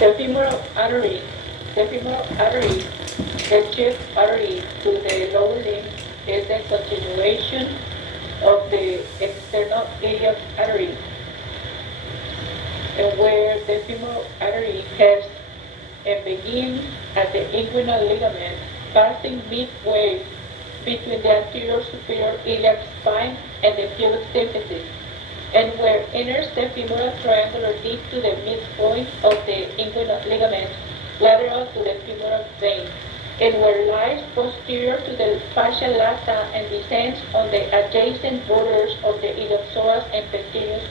The femoral artery, the femoral artery, the chief artery to the lower limb, is the continuation of the external iliac artery, and where the femoral artery has and begins at the inguinal ligament, passing midway between the anterior superior iliac spine and the pubic symphysis, and where enters the femoral triangular dip to the midpoint of the inguinal ligament, lateral to the femoral vein, and where lies posterior to the fascia lata and descends on the adjacent borders of the iliopsoas and pectineus,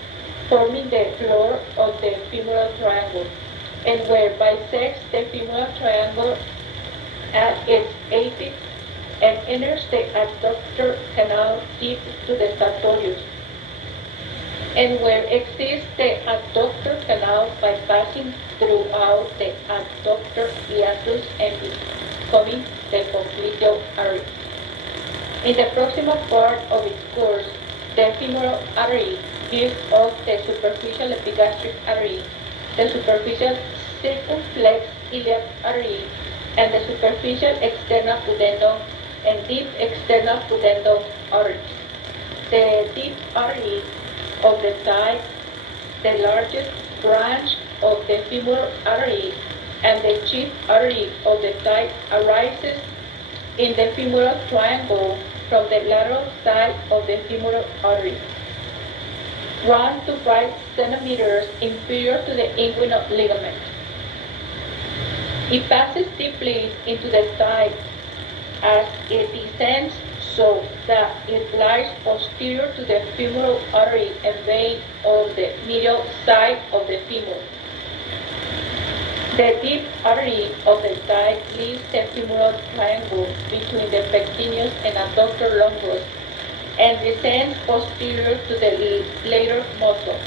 forming the floor of the femoral triangle, and where bisects the femoral triangle at its apex and enters the adductor canal deep to the sartorius, and where exits the adductor canal by passing throughout the adductor hiatus and becoming the popliteal artery. In the proximal part of its course, the femoral artery gives off the superficial epigastric artery, the superficial circumflex iliac artery, and the superficial external pudendum and deep external pudendum arteries. The deep artery of the thigh, the largest branch of the femoral artery, and the chief artery of the thigh arises in the femoral triangle from the lateral side of the femoral artery, 1 to 5 centimeters inferior to the inguinal ligament. It passes deeply into the thigh as it descends so that it lies posterior to the femoral artery and vein of the medial side of the femur. The deep artery of the thigh leaves the femoral triangle between the pectineus and adductor longus and descends posterior to the lateral muscle,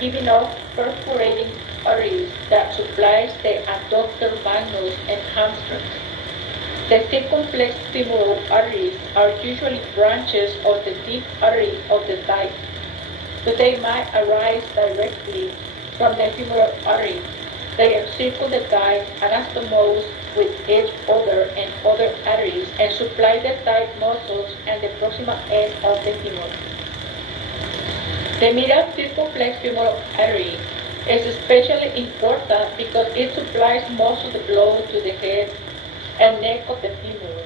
giving off perforating arteries that supplies the adductor magnus and hamstrings. The circumflex femoral arteries are usually branches of the deep artery of the thigh, but they might arise directly from the femoral artery. They encircle the thigh anastomose with each other and other arteries and supply the thigh muscles and the proximal end of the femur. The medial circumflex femoral artery is especially important because it supplies most of the blood to the head and neck of the femur.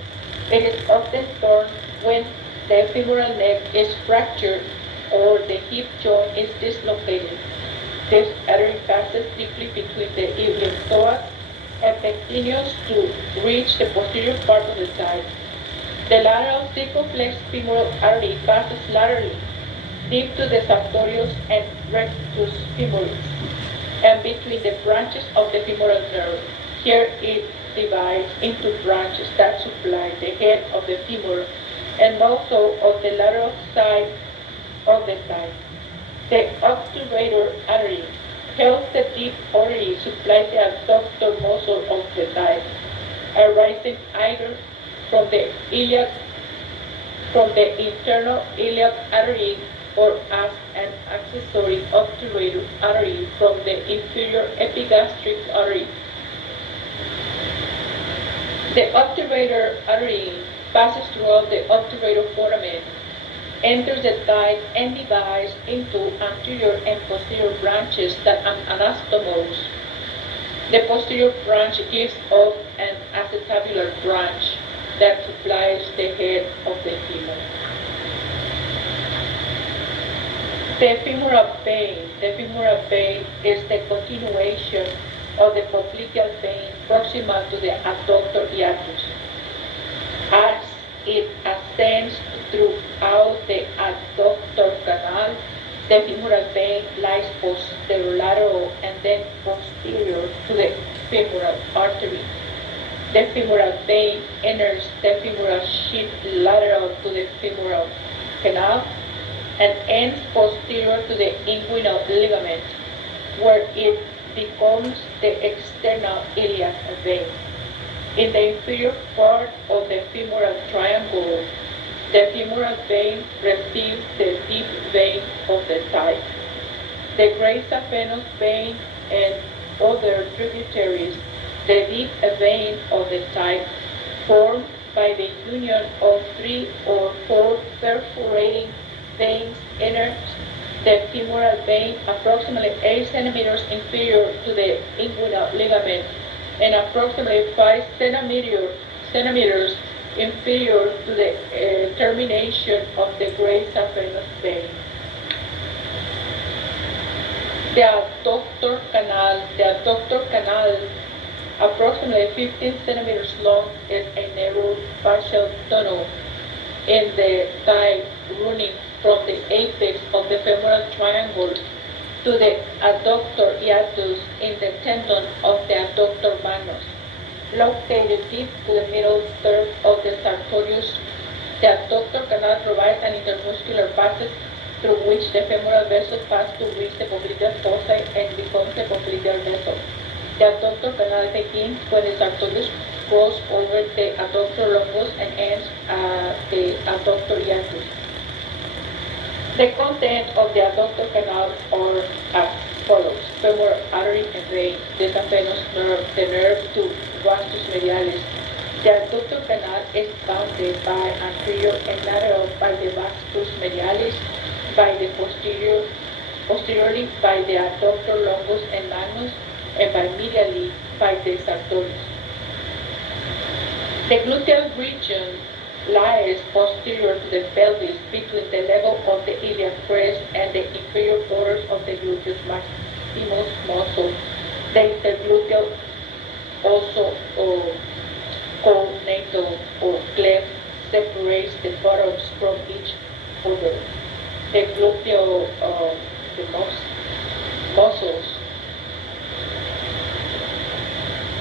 It is often torn when the femoral neck is fractured or the hip joint is dislocated. This artery passes deeply between the iliopsoas and pectineus to reach the posterior part of the thigh. The lateral circumflex femoral artery passes laterally deep to the sartorius and rectus femoris and between the branches of the femoral nerve. Here it divides into branches that supply the head of the femur and also of the lateral side of the thigh. The obturator artery helps the deep artery supply the adductor muscle of the thigh, arising either from the internal iliac artery or as an accessory obturator artery from the inferior epigastric artery. The obturator artery passes throughout the obturator foramen, enters the thigh, and divides into anterior and posterior branches that anastomose. The posterior branch gives off an acetabular branch that supplies the head of the femur. The femoral vein is the continuation of the popliteal vein proximal to the adductor hiatus. As it ascends throughout the adductor canal, the femoral vein lies posterolateral and then posterior to the femoral artery. The femoral vein enters the femoral sheath lateral to the femoral canal and ends posterior to the inguinal ligament, where it becomes the external iliac vein. In the inferior part of the femoral triangle, the femoral vein receives the deep vein of the thigh. The great saphenous vein and other tributaries. The deep vein of the thigh, formed by the union of 3 or 4 perforating veins, enters the femoral vein approximately 8 centimeters inferior to the inguinal ligament and approximately 5 centimeters inferior to the termination of the great saphenous vein. The adductor canal, approximately 15 centimeters long, is a narrow fascial tunnel in the thigh running from the apex of the femoral triangle to the adductor hiatus in the tendon of the adductor magnus. Located deep to the middle third of the sartorius, the adductor canal provides an intermuscular passage through which the femoral vessels pass to reach the popliteal fossa and becomes the popliteal vessel. The adductor canal begins when the sartorius crosses over the adductor longus and ends at the adductor hiatus. The content of the adductor canal are as follows: femoral artery and vein, the saphenous nerve, the nerve to vastus medialis. The adductor canal is bounded by anterior and lateral by the vastus medialis, by the posteriorly by the adductor longus and magnus, and by medially by the sartorius. The gluteal region lies posterior to the pelvis between the level of the iliac crest and the inferior borders of the gluteus maximus muscle. The intergluteal, also called natal or cleft, separates the buttocks from each other. The gluteal muscles,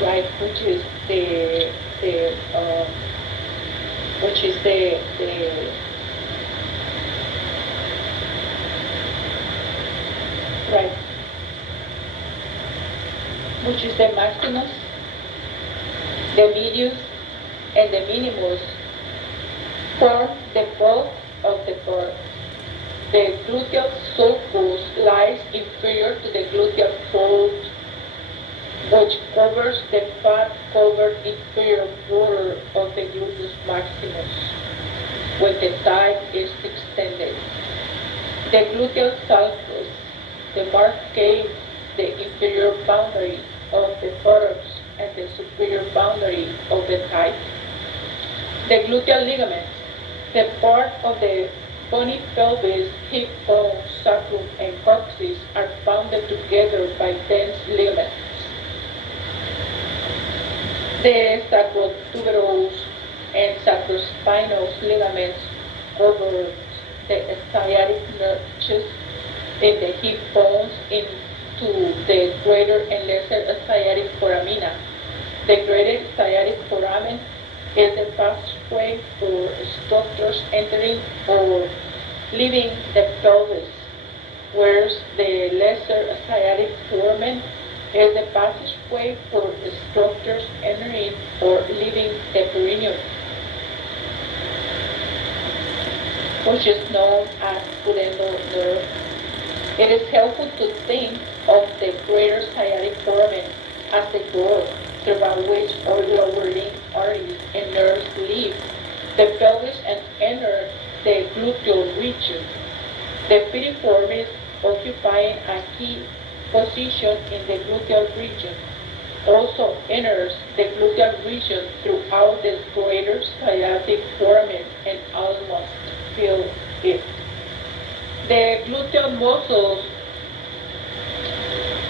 right, which is the right, which is the maximus, the medius, and the minimus, form the bulk of the part. The gluteal sulcus lies inferior to the gluteal fold, which covers the fat-covered inferior border of the gluteus maximus when the thigh is extended. The gluteal sulcus demarcates the inferior boundary of the buttocks and the superior boundary of the thigh. The gluteal ligaments, the part of the bony pelvis, hip bone, sacrum, and coccyx, are bounded together by dense ligaments. The sacrotuberous and sacrospinous ligaments cover the sciatic nerves in the hip bones into the greater and lesser sciatic foramina. The greater sciatic foramen is the passageway for structures entering or leaving the pelvis, whereas the lesser sciatic foramen is the passageway for structures entering or leaving the perineum, which is known as pudendal nerve. It is helpful to think of the greater sciatic foramen as the door through which all lower limb arteries and nerves leave the pelvis and enter the gluteal region. The piriformis, occupying a key position in the gluteal region, also enters the gluteal region throughout the greater sciatic foramen and almost fills it. The gluteal muscles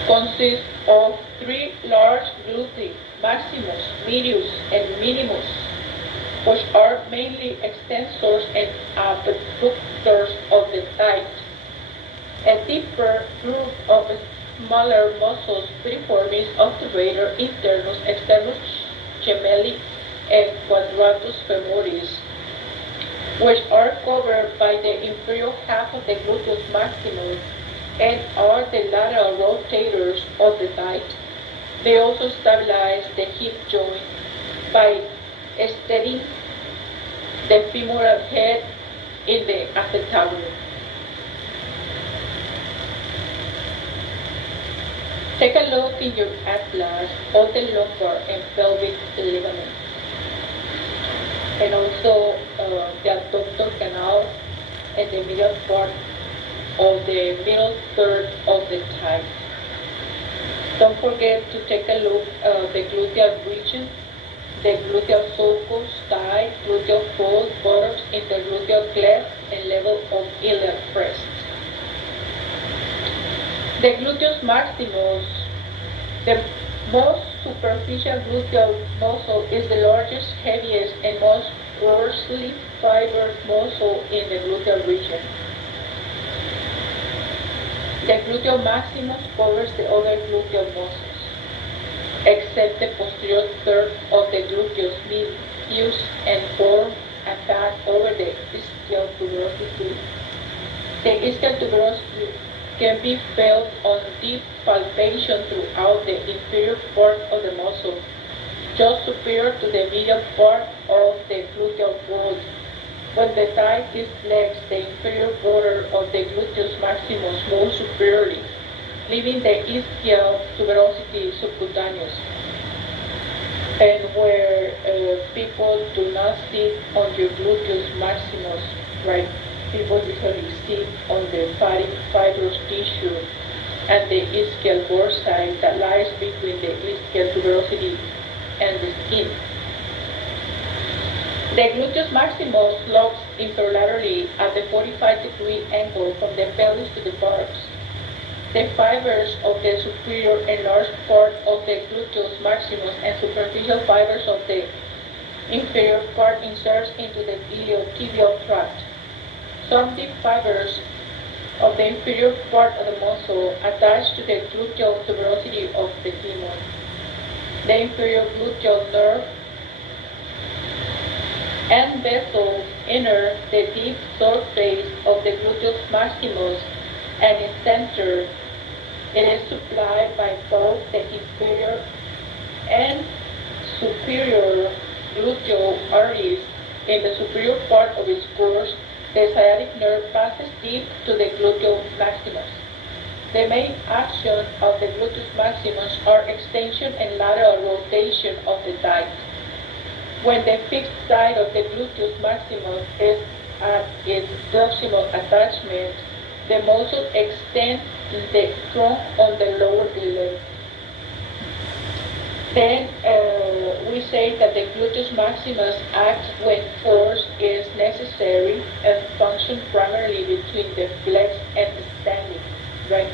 consist of 3 large glutei, maximus, medius, and minimus, which are mainly extensors and abductors of the thigh. A deeper group of smaller muscles, piriformis, obturator, internus, externus gemelli, and quadratus femoris, which are covered by the inferior half of the gluteus maximus and are the lateral rotators of the thigh. They also stabilize the hip joint by steadying the femoral head in the acetabulum. Take a look in your atlas, all the lumbar and pelvic ligaments, and also the abductor canal and the middle part of the middle third of the thigh. Don't forget to take a look at the gluteal region, the gluteal sulcus, thigh, gluteal fold, buttocks, intergluteal cleft, and level of iliac crest. The gluteus maximus, the most superficial gluteal muscle, is the largest, heaviest, and most coarsely fibered muscle in the gluteal region. The gluteus maximus covers the other gluteal muscles, except the posterior third of the gluteus medius, and form a pad over the ischial tuberosity. The ischial tuberosity can be felt on deep palpation throughout the inferior part of the muscle, just superior to the medial part of the gluteal fold. When the thigh is flexed, the inferior border of the gluteus maximus moves superiorly, leaving the ischial tuberosity subcutaneous. And where people do not sit on your gluteus maximus, right? People usually sit on the fatty fibrous tissue and the ischial bursae that lies between the ischial tuberosity and the skin. The gluteus maximus locks interlaterally at the 45-degree angle from the pelvis to the buttocks. The fibers of the superior and large part of the gluteus maximus and superficial fibers of the inferior part inserts into the iliotibial tract. Some deep fibers of the inferior part of the muscle attach to the gluteal tuberosity of the femur. The inferior gluteal nerve and vessels enter the deep surface of the gluteus maximus, and in center it is supplied by both the inferior and superior gluteal arteries. In the superior part of its course, the sciatic nerve passes deep to the gluteus maximus. The main action of the gluteus maximus are extension and lateral rotation of the thigh. When the fixed side of the gluteus maximus is at its proximal attachment, the muscle extends the trunk on the lower leg. Then we say that the gluteus maximus acts when force is necessary and functions primarily between the flex and the standing, right,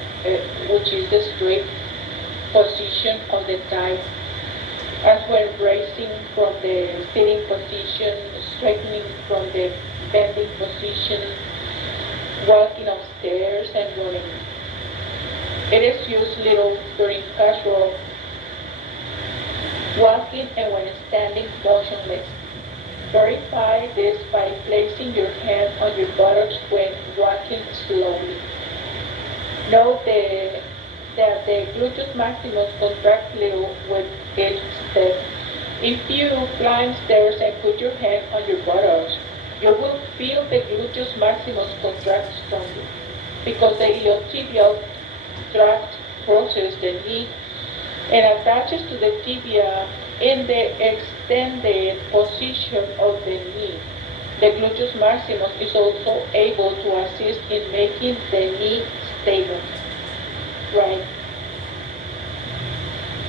which is the straight position of the thigh, as when raising from the sitting position, straightening from the bending position, walking upstairs and running. It is used little during casual walking and when standing motionless. Verify this by placing your hand on your buttocks when walking slowly. Note that the gluteus maximus contracts little with each step. If you climb stairs and put your hand on your buttocks, you will feel the gluteus maximus contract strongly, because the iliotibial tract crosses the knee and attaches to the tibia in the extended position of the knee. The gluteus maximus is also able to assist in making the knee stable. Right.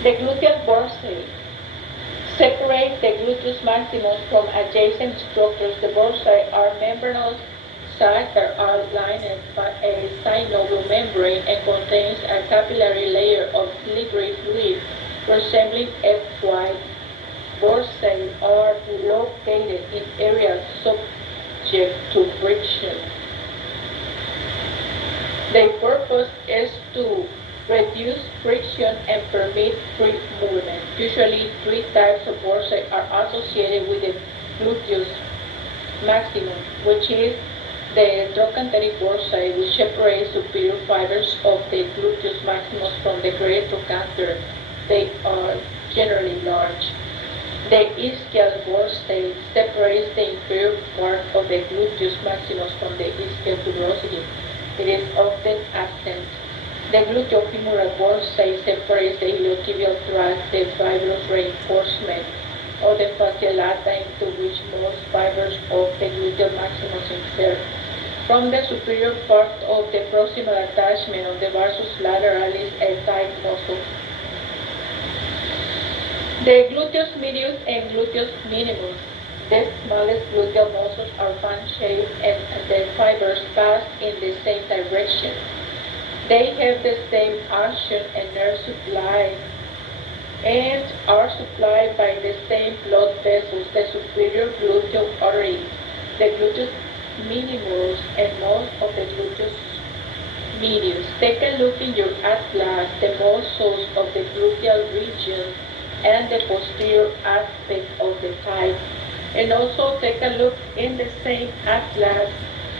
The gluteal bursae separate the gluteus maximus from adjacent structures. The bursae are membranous sacs that are lined by a synovial membrane and contains a capillary layer of slippery fluid resembling egg white. Bursae are located in areas subject to friction. Their purpose is to reduce friction and permit free movement. Usually, three types of bursae are associated with the gluteus maximus, which is the trochanteric bursae, which separates superior fibers of the gluteus maximus from the greater trochanter. They are generally large. The ischial bursae separates the inferior part of the gluteus maximus from the ischial tuberosity. It is often absent. The gluteofemoral bursae separates the iliotibial tract, the fibrous reinforcement of the fascia lata into which most fibers of the gluteal maximus insert, from the superior part of the proximal attachment of the varsus lateralis, a tight muscle. The gluteus medius and gluteus minimus, the smallest gluteal muscles, are fan-shaped and the fibers pass in the same direction. They have the same action and nerve supply and are supplied by the same blood vessels, the superior gluteal arteries, the gluteus minimus, and most of the gluteus medius. Take a look in your atlas, the muscles of the gluteal region and the posterior aspect of the thigh. And also take a look in the same atlas,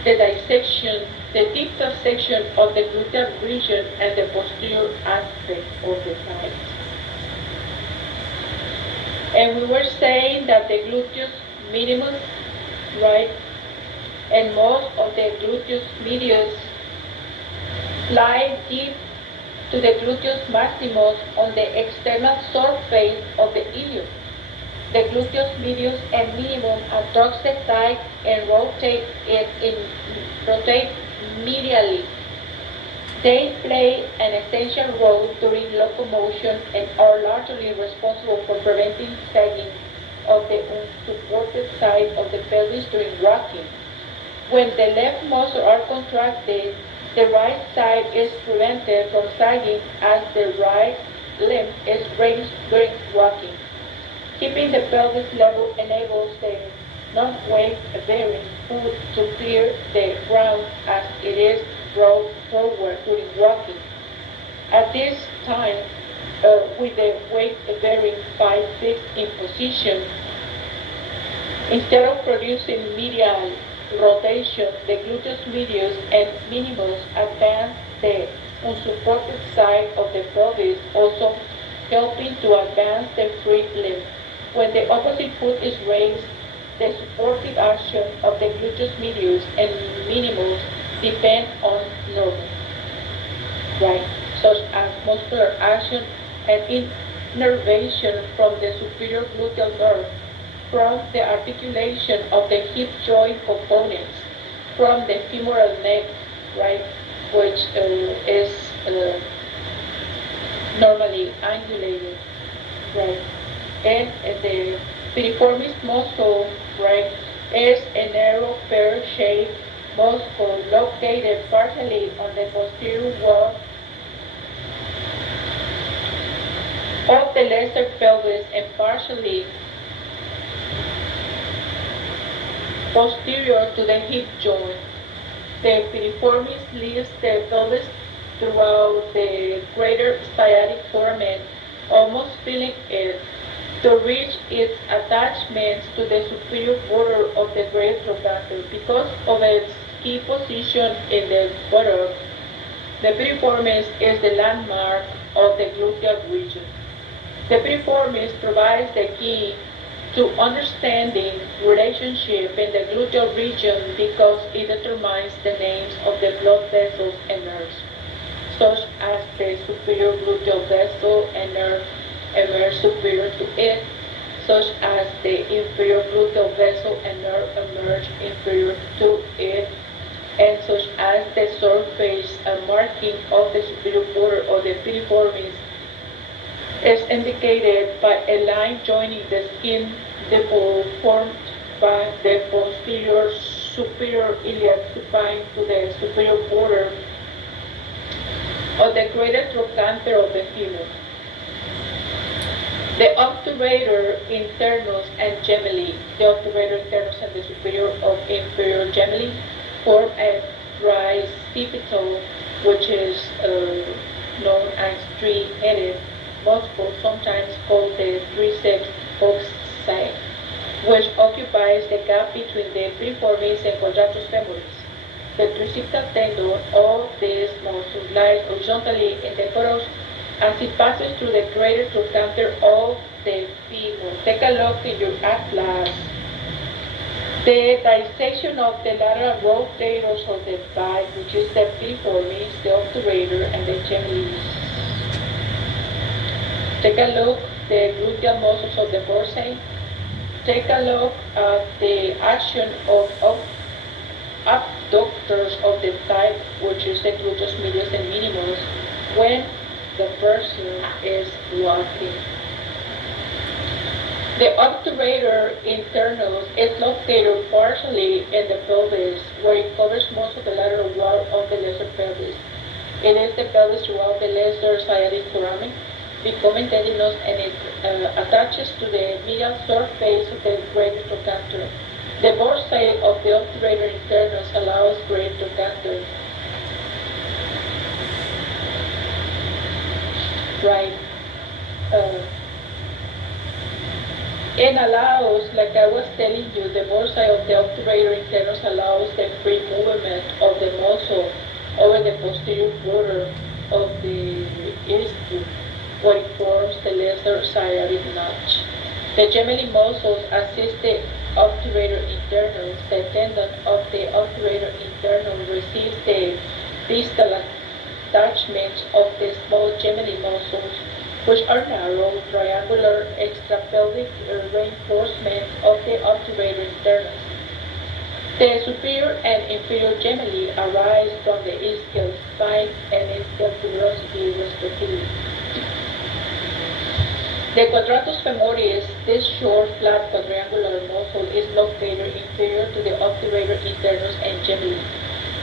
the dissection, the deep dissection of the gluteal region and the posterior aspect of the thigh. And we were saying that the gluteus minimus, right, and most of the gluteus medius lie deep to the gluteus maximus on the external surface of the ilium. The gluteus medius and minimum abducts the thigh and rotate medially. They play an essential role during locomotion and are largely responsible for preventing sagging of the unsupported side of the pelvis during rocking. When the left muscles are contracted, the right side is prevented from sagging as the right limb is raised during rocking. Keeping the pelvis level enables the non-weight-bearing foot to clear the ground as it is brought forward during rocking. At this time, with the weight-bearing thigh fixed in position, instead of producing medial rotation, the gluteus medius and minimus advance the unsupported side of the pelvis, also helping to advance the free limb. When the opposite foot is raised, the supportive action of the gluteus medius and minimus depend on normal, right? Such as muscular action and innervation from the superior gluteal nerve, from the articulation of the hip joint components, from the femoral neck, right, which is normally angulated, right, and the piriformis muscle, right, is a narrow pear-shaped muscle located partially on the posterior wall of the lesser pelvis and partially posterior to the hip joint. The piriformis leaves the pelvis throughout the greater sciatic foramen, almost filling it, to reach its attachments to the superior border of the greater trochanter. Because of its key position in the buttock, the piriformis is the landmark of the gluteal region. The piriformis provides the key to understanding relationship in the gluteal region because it determines the names of the blood vessels and nerves, such as the superior gluteal vessel and nerve emerge superior to it, such as the inferior gluteal vessel and nerve emerge inferior to it, and such as the surface marking of the superior border of the piriformis is indicated by a line joining the skin nipple formed by the posterior superior iliac supine to the superior border of the greater trochanter of the femur. The obturator internus and gemelli, the obturator internus and the superior of inferior gemelli, form a tricipital, which is known as three-headed muscle, sometimes called the triceps oxae, which occupies the gap between the piriformis and contractus femoris. The tricipital tendon of this muscle lies horizontally in the buttocks as it passes through the greater trochanter of the femur. Take a look in your atlas. The dissection of the lateral rotators of the thigh, which is the piriformis, the obturator, and the geminis. Take a look at the gluteal muscles of the dorsal. Take a look at the action of abductors of the thigh, which is the gluteus medius and minimus, when the person is walking. The obturator internus is located partially in the pelvis, where it covers most of the lateral wall of the lesser pelvis. It is the pelvis throughout the lesser sciatic foramen, becoming tendinous, and it attaches to the medial surface of the greater trochanter. The bursae of the obturator internus allows greater trochanter. Right. And allows, like I was telling you, the bursae of the obturator internus allows the free movement of the muscle over the posterior border of the ischium, where it forms the lesser sciatic notch. The gemelli muscles assist the obturator internus. The tendon of the obturator internus receives the distal attachments of the small gemelli muscles, which are narrow, triangular, extrapelvic reinforcements of the obturator internus. The superior and inferior gemelli arise from the ischial spine and ischial tuberosity, respectively. The quadratus femoris, this short, flat, quadrangular muscle, is located inferior to the obturator internus and gemelli.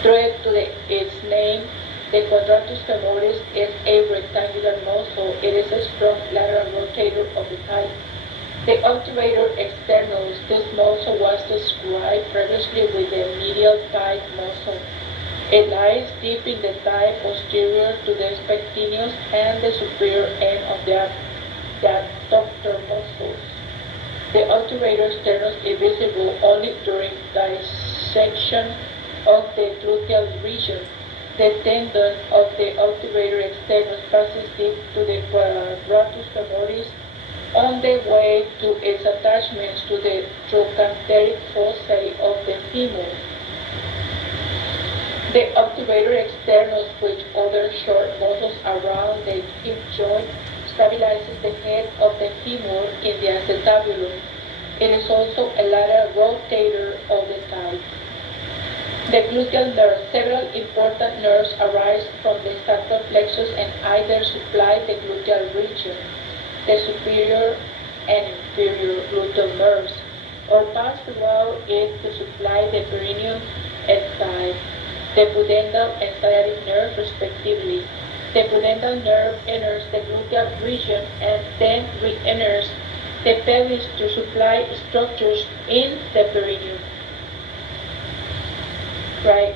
True to its name, the quadratus femoris is a rectangular muscle. It is a strong lateral rotator of the thigh. The obturator externus, this muscle was described previously with the medial thigh muscle. It lies deep in the thigh, posterior to the pectineus and the superior end of the adductor muscles. The obturator externus is visible only during dissection of the gluteal region. The tendon of the obturator externus passes deep to the quadratus femoris on the way to its attachments to the trochanteric fossae of the femur. The obturator externus, with other short muscles around the hip joint, stabilizes the head of the femur in the acetabulum. It is also a lateral rotator of the thigh. The gluteal nerve. Several important nerves arise from the sacral plexus and either supply the gluteal region, the superior and inferior gluteal nerves, or pass throughout it to supply the perineum and thigh, the pudendal and sciatic nerves, respectively. The pudendal nerve enters the gluteal region and then re-enters the pelvis to supply structures in the perineum. Right.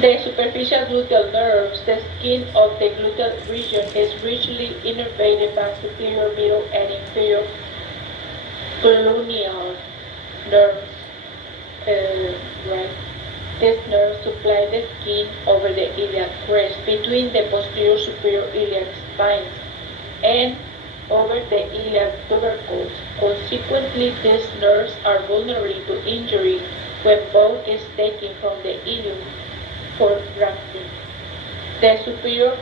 The superficial gluteal nerves, the skin of the gluteal region, is richly innervated by superior, middle, and inferior cluneal nerves. Right. These nerves supply the skin over the iliac crest, between the posterior superior iliac spines, and over the iliac tubercles. Consequently, these nerves are vulnerable to injury when bone is taken from the ilium for grafting. The superior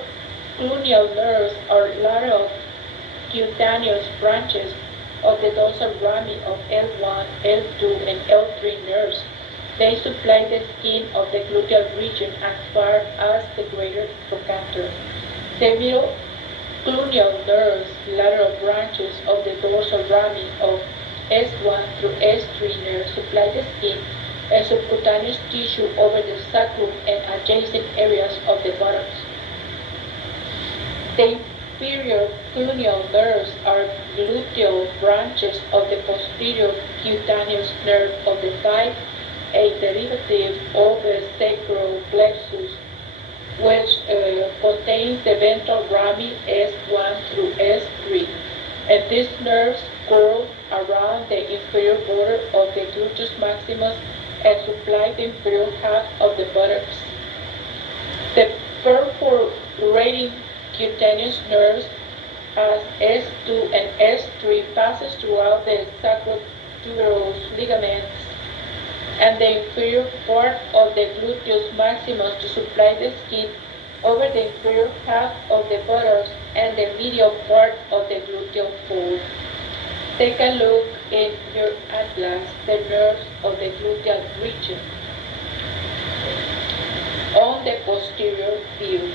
cluneal nerves are lateral cutaneous branches of the dorsal rami of L1, L2, and L3 nerves. They supply the skin of the gluteal region as far as the greater trochanter. The middle cluneal nerves, lateral branches of the dorsal rami of S1 through S3 nerves, supply the skin and subcutaneous tissue over the sacrum and adjacent areas of the buttocks. The inferior cluneal nerves are gluteal branches of the posterior cutaneous nerve of the thigh, a derivative of the sacral plexus, which contains the ventral rami S1 through S3, and these nerves curl around the inferior border of the gluteus maximus and supply the inferior half of the buttocks. The perforating cutaneous nerves as S2 and S3 passes throughout the tuberous ligaments, and the inferior part of the gluteus maximus to supply the skin over the inferior half of the buttocks and the medial part of the gluteal fold. Take a look in your atlas, the nerves of the gluteal region. On the posterior view,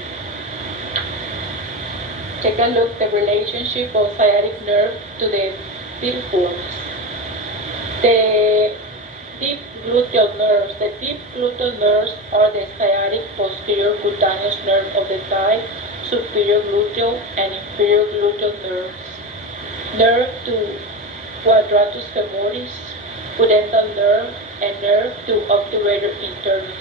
take a look at the relationship of sciatic nerve to the piriformis. The deep gluteal nerves. The deep gluteal nerves are the sciatic posterior cutaneous nerve of the thigh, superior gluteal and inferior gluteal nerves. Nerve to quadratus femoris, pudendal nerve, and nerve to obturator internus.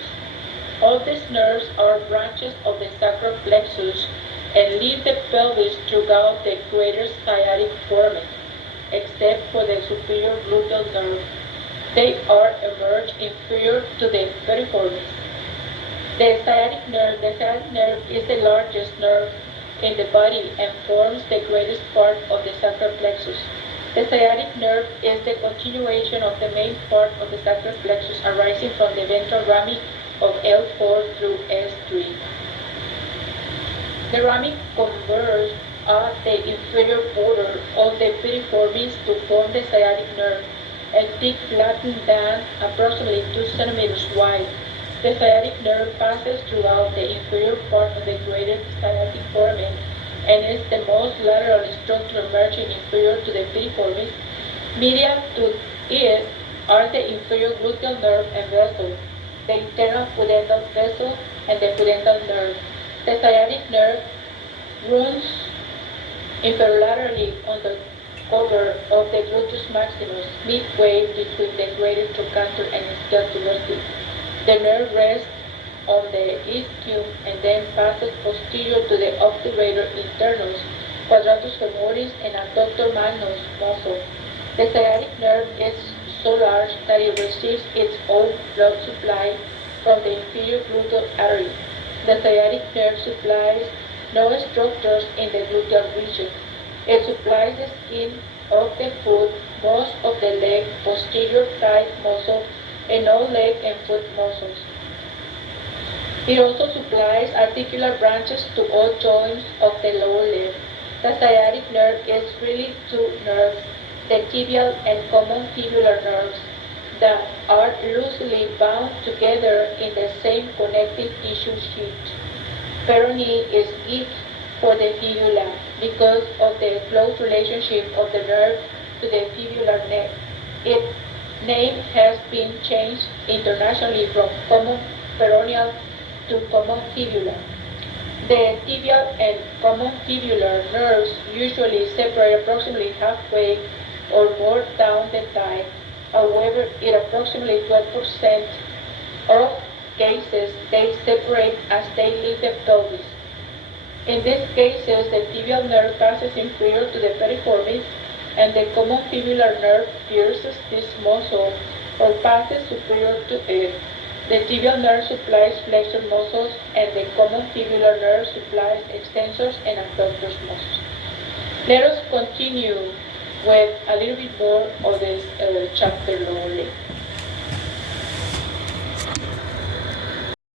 All these nerves are branches of the sacral plexus and leave the pelvis throughout the greater sciatic foramen, except for the superior gluteal nerve. They are emerged inferior to the piriformis. The sciatic nerve is the largest nerve in the body and forms the greatest part of the sacral plexus. The sciatic nerve is the continuation of the main part of the sacral plexus arising from the ventral rami of L4 through S3. The rami converges at the inferior border of the piriformis to form the sciatic nerve and thick flattened band approximately 2 centimeters wide. The sciatic nerve passes throughout the inferior part of the greater sciatic foramen and is the most lateral structure emerging inferior to the piriformis. Medial to it are the inferior gluteal nerve and vessel, the internal pudendal vessel, and the pudendal nerve. The sciatic nerve runs inferolaterally on the cover of the gluteus maximus, midway between the greater trochanter and ischial tubercle. The nerve rests on the ischium and then passes posterior to the obturator internus, quadratus femoris, and adductor magnus muscle. The sciatic nerve is so large that it receives its own blood supply from the inferior gluteal artery. The sciatic nerve supplies no structures in the gluteal region. It supplies the skin of the foot, most of the leg, posterior thigh muscle, and all leg and foot muscles. It also supplies articular branches to all joints of the lower limb. The sciatic nerve is really two nerves, the tibial and common fibular nerves, that are loosely bound together in the same connective tissue sheet. Peroné is Greek for the fibula because of the close relationship of the nerve to the fibular neck. Its name has been changed internationally from common peroneal to common fibula. The tibial and common fibular nerves usually separate approximately halfway or more down the thigh. However, in approximately 12% of cases, they separate as they leave the pelvis. In these cases, the tibial nerve passes inferior to the piriformis, and the common fibular nerve pierces this muscle or passes superior to it. The tibial nerve supplies flexor muscles, and the common fibular nerve supplies extensors and abductors muscles. Let us continue with a little bit more of this chapter, Lorena.